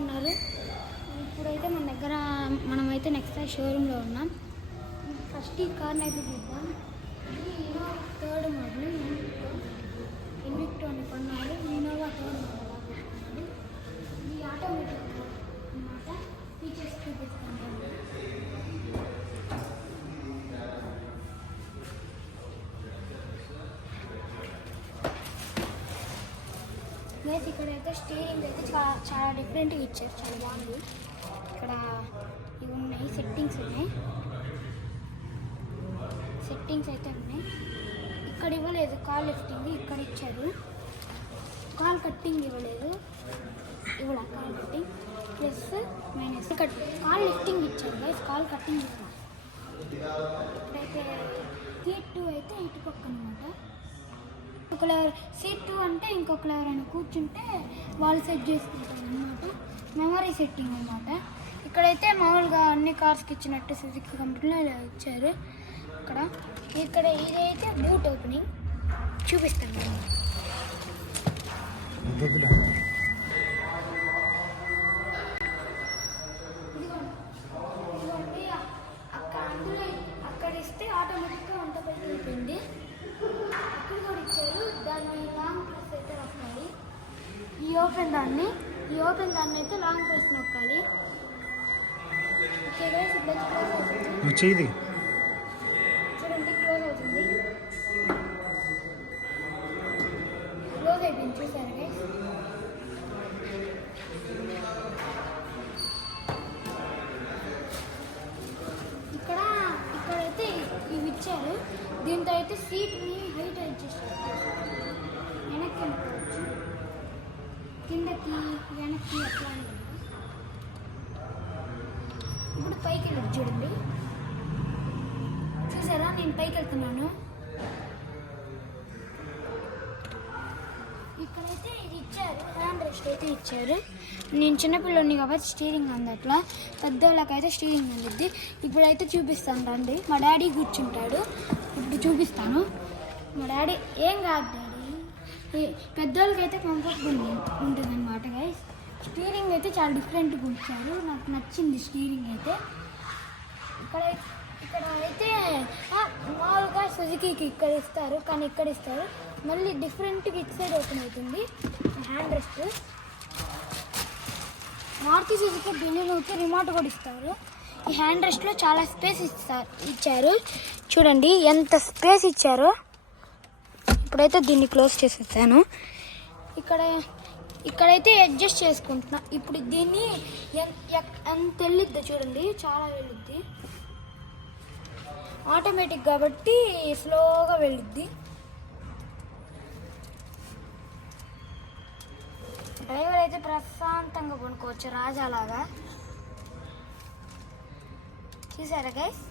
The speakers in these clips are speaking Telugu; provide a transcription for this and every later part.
ఉన్నారు? ఇప్పుడైతే మనమైతే నెక్స్ట్ షోరూంలో ఉన్నాం. ఫస్ట్ ఈ కార్ని అయితే చూద్దాం. ఇది ఇన్నోవా థర్డ్ మోడల్. ఇన్విక్టో అని కొన్నారు. Innova third model. ఈ ఆటోమేటిక్ అన్నమాట. ఫీచర్స్ చూపిస్తాను. ఇక్కడైతే స్టీరింగ్ అయితే చాలా డిఫరెంట్గా ఇచ్చారు. చాలా బాగుంది. ఇక్కడ ఇవి ఉన్నాయి, సెట్టింగ్స్ అయితే ఉన్నాయి. ఇక్కడ ఇవ్వలేదు కాల్ లిఫ్టింగ్, ఇక్కడ ఇచ్చారు. కాల్ కట్టింగ్ ఇవ్వలేదు, call cutting plus minus. Call lifting ఇచ్చారు గైస్, కాల్ కట్టింగ్ ఇవ్వాలి. ఇక్కడైతే సీట్ 2 అయితే ఇటు పక్క అనమాట. ఒకరు సీట్ 2 అంటే ఇంకొకరు ఎవరైనా కూర్చుంటే వాళ్ళు సెట్ చేసుకుంటారు అనమాట. మెమరీ సెట్టింగ్ అనమాట. ఇక్కడైతే మామూలుగా అన్ని కార్స్కి ఇచ్చినట్టు సుజుకి కంపెనీలో ఇలా ఇచ్చారు. ఇక్కడ ఇదైతే బూట్ ఓపెనింగ్ చూపిస్తాను. అక్కడ ఇస్తే ఆటోమేటిక్గా వంట పైకి వెళ్ళిపోయింది. ఇక్కడ కూడా ఇచ్చారు. దాన్ని లాంగ్ ప్రెస్ అయితే వస్తాయి. ఈ ఓపెన్ దాన్ని అయితే లాంగ్ ప్రెస్ నొక్కాలి. ఓకే గైస్, ఇప్పుడు క్లోజ్ అవుతుంది. చూడండి, క్లోజ్ అవుతుంది. క్లోజ్ అయిపోయింది, చూసారు గైస్. ఇక్కడైతే ఇవి ఇచ్చారు. దీంతో అయితే సీట్ని హైట్ అడ్జస్ట్ చేసుకోవచ్చు. వెనక్కి అనుకోవచ్చు, కిందకి వెనక్కి అట్లా. ఇప్పుడు పైకి వెళ్ళి చూడండి. చూసారా, నేను పైకి వెళ్తున్నాను. ఇక్కడైతే ఇది ఇచ్చారు, హ్యాండ్ రెస్ట్ అయితే ఇచ్చారు. నేను చిన్నపిల్లని కాబట్టి స్టీరింగ్ అందట్లా, పెద్దోళ్ళకైతే స్టీరింగ్ అందిద్ది. ఇప్పుడైతే చూపిస్తాను రండి. మా డాడీ కూర్చుంటాడు, ఇప్పుడు చూపిస్తాను. మా డాడీ ఏం కాదు డాడీ, పెద్దోళ్ళకైతే కంఫర్టబుల్ ఉంటుంది అనమాట గైస్. స్టీరింగ్ అయితే చాలా డిఫరెంట్గా ఉంచారు, నాకు నచ్చింది స్టీరింగ్ అయితే. ఇక్కడ అయితే మామూలుగా సుజుకీకి ఇక్కడ ఇస్తారు, కానీ ఇక్కడ ఇస్తారు మళ్ళీ డిఫరెంట్గా ఇటు సైడ్ ఓపెన్ అవుతుంది హ్యాండ్ రెస్ట్. మారుతి సుజుకి బెలూన్కి రిమోట్ కూడా ఇస్తారు. ఈ హ్యాండ్ రెస్ట్లో చాలా స్పేస్ ఇచ్చారు. చూడండి ఎంత స్పేస్ ఇచ్చారో. ఇప్పుడైతే దీన్ని క్లోజ్ చేసేసాను. ఇక్కడైతే అడ్జస్ట్ చేసుకుంటున్నా. ఇప్పుడు దీన్ని ఎంత వెళ్ళిద్దో చూడండి, చాలా వెళ్ళిద్ది. ఆటోమేటిక్ కాబట్టి స్లోగా వెళ్ళిద్ది. డ్రైవర్ అయితే ప్రశాంతంగా పడుకోవచ్చు రాజాలాగా. చూసారా గైస్?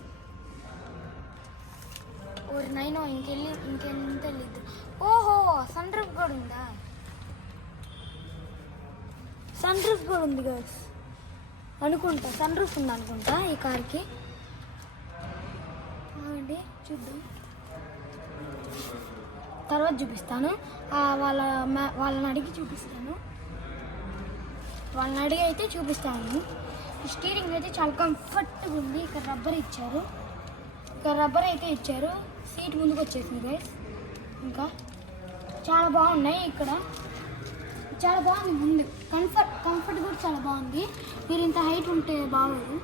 ఓరి నైనో, ఇంకెంత వెళ్ళిద్దు. ఓహో, సన్ రూఫ్ కూడా ఉందా? సన్ రూఫ్ కూడా ఉంది గైస్ అనుకుంటా. సన్ రూఫ్ ఉంది అనుకుంటా ఈ కార్కి. చూద్దాం, తర్వాత చూపిస్తాను. వాళ్ళని అడిగి చూపిస్తాను. అయితే చూపిస్తాను. స్టీరింగ్ అయితే చాలా కంఫర్ట్గా ఉంది. ఇక్కడ రబ్బర్ అయితే ఇచ్చారు. సీట్ ముందుకు వచ్చేసింది గైస్. ఇంకా చాలా బాగున్నాయి. ఇక్కడ చాలా బాగుంది. ముందు కంఫర్ట్ కూడా చాలా బాగుంది. మీరు ఇంత హైట్ ఉంటే బాగోదు.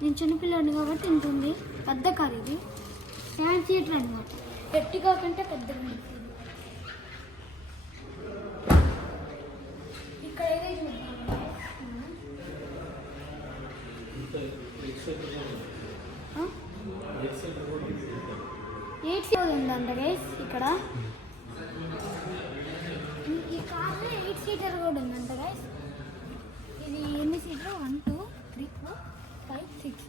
నేను చిన్నపిల్లని కాబట్టి ఇంత ఉంది. పెద్ద కార్ ఇది, 7 సీటర్ అనమాట. ఎట్టిగా కంటే పెద్దగా ఉంటుంది. ఇక్కడ ఏదైతే 8 సీటర్ ఉందంట గైస్. ఇక్కడ ఈ కార్లో 8 సీటర్ కూడా ఉందంట గైస్. ఇది ఎన్ని సీటర్? 1 2 3 4 5 6.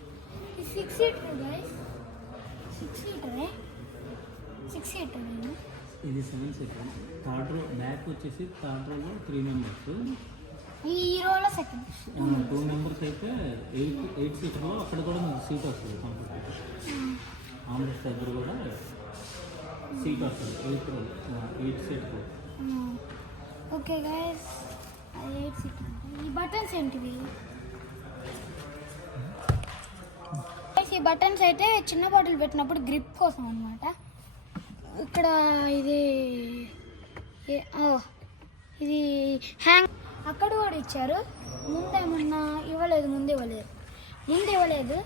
ఇది 6 సీటర్ గైస్. 6 సీటరే. 6 సీటర్. ఇది 7 సీటర్. థర్డ్ రో బ్యాక్ వచ్చేసి థర్డ్ రోలో 3 మెంబర్స్. ఈ రోలో సెకండ్ 2 మెంబర్స్ అయితే 8 సీటర్లో అక్కడ కూడా మనకు సీట్ వస్తుంది. కంఫర్ట్ ఆమ్రెస్ట్ దగ్గర కూడా సీట్ వస్తుంది. 8 సీటర్. ఓకే గైస్, అది 8 సీట్ అంటే ఈ బటన్స్ ఏంటివి? ఈ బటన్స్ అయితే చిన్న బాటిల్ పెట్టినప్పుడు గ్రిప్ కోసం అనమాట. ఇక్కడ ఇది ఇది హ్యాంగ్ అక్కడ కూడా ఇచ్చారు. ముందేమన్నా ఇవ్వలేదు, ముందు ఇవ్వలేదు.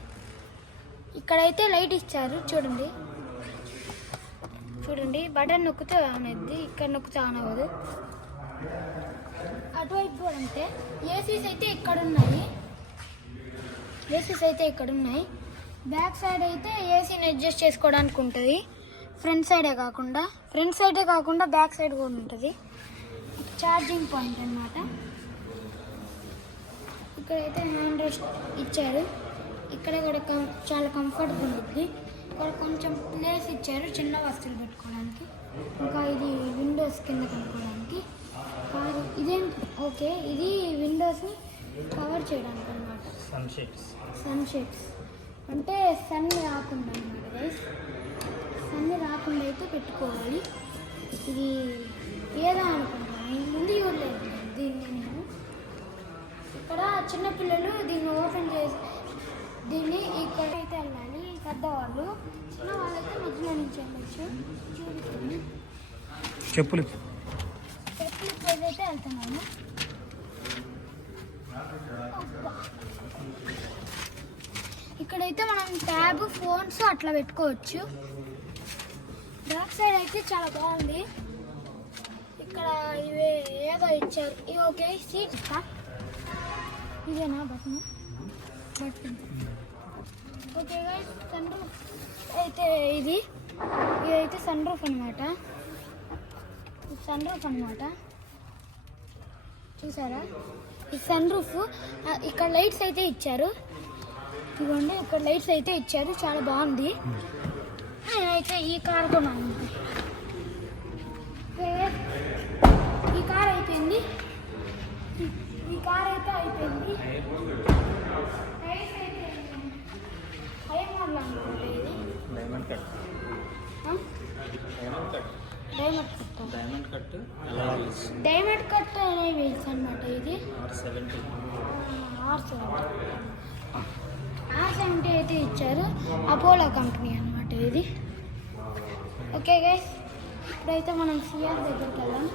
ఇక్కడైతే లైట్ ఇచ్చారు చూడండి. బటన్ నొక్కితే ఆన్ అవుద్ది, ఇక్కడ నొక్కితే ఆన్ అవ్వదు. అటువైపు కూడా అంతే. ఏసీస్ అయితే ఇక్కడ ఉన్నాయి. బ్యాక్ సైడ్ అయితే ఏసీని అడ్జస్ట్ చేసుకోవడానికి ఉంటుంది. ఫ్రంట్ సైడే కాకుండా బ్యాక్ సైడ్ కూడా ఉంటుంది. ఛార్జింగ్ పాయింట్ అన్నమాట. ఇక్కడైతే హ్యాండ్ రెస్ట్ ఇచ్చారు. ఇక్కడ కూడా చాలా కంఫర్టబుల్ ఉంది. ఇక్కడ కొంచెం ప్లేస్ ఇచ్చారు చిన్న వస్తువులు పెట్టుకోవడానికి. ఇంకా ఇది విండోస్ కింద కనుక్కోవడానికి. ఓకే, ఇది విండోస్ని కవర్ చేయడానికి అనమాట. సన్ షేడ్స్ అంటే సన్ రాకుండా అన్నమాట గైస్. సన్ రాకుండా అయితే పెట్టుకోవాలి. ఇది ఏదో అనుకుంటున్నాను, ముందు ఇవ్వలేదు దీన్ని నేను. ఇక్కడ చిన్నపిల్లలు దీన్ని ఓపెన్ చేసి దీన్ని ఇక్కడ అయితే వెళ్ళాలి. పెద్దవాళ్ళు, చిన్న వాళ్ళైతే మధ్యలో నుంచి వెళ్ళచ్చు. చూపిస్తాను. చెప్పులు అయితే వెళ్తున్నాను. ఇక్కడైతే మనం ట్యాబ్, ఫోన్స్ అట్లా పెట్టుకోవచ్చు. బ్యాక్ సైడ్ అయితే చాలా బాగుంది. ఇక్కడ ఇవే ఏదో ఇచ్చారు. ఇవి ఓకే, సీట్ ఇస్తా. ఇదేనా button? Okay guys, sunroof అయితే ఇదైతే సన్ రూఫ్ అనమాట. చూసారా? ఈ సన్ రూఫ్. ఇక్కడ లైట్స్ అయితే ఇచ్చారు. ఇదిగోండి, ఇక్కడ లైట్స్ అయితే ఇచ్చారు, చాలా బాగుంది. నేనైతే ఈ కార్ కొన్నాను. ఈ కార్ అయిపోయింది. టైర్స్ అయితే హై మోడల్ అనుకుంటా. ఇది డైమండ్ కట్ అనే వీల్స్ అనమాట. ఇది R70 అయితే ఇచ్చారు. అపోలో కంపెనీ అనమాట ఇది. ఓకే గైస్, ఇప్పుడైతే మనం సిఆర్ దగ్గరికి వెళ్దాం.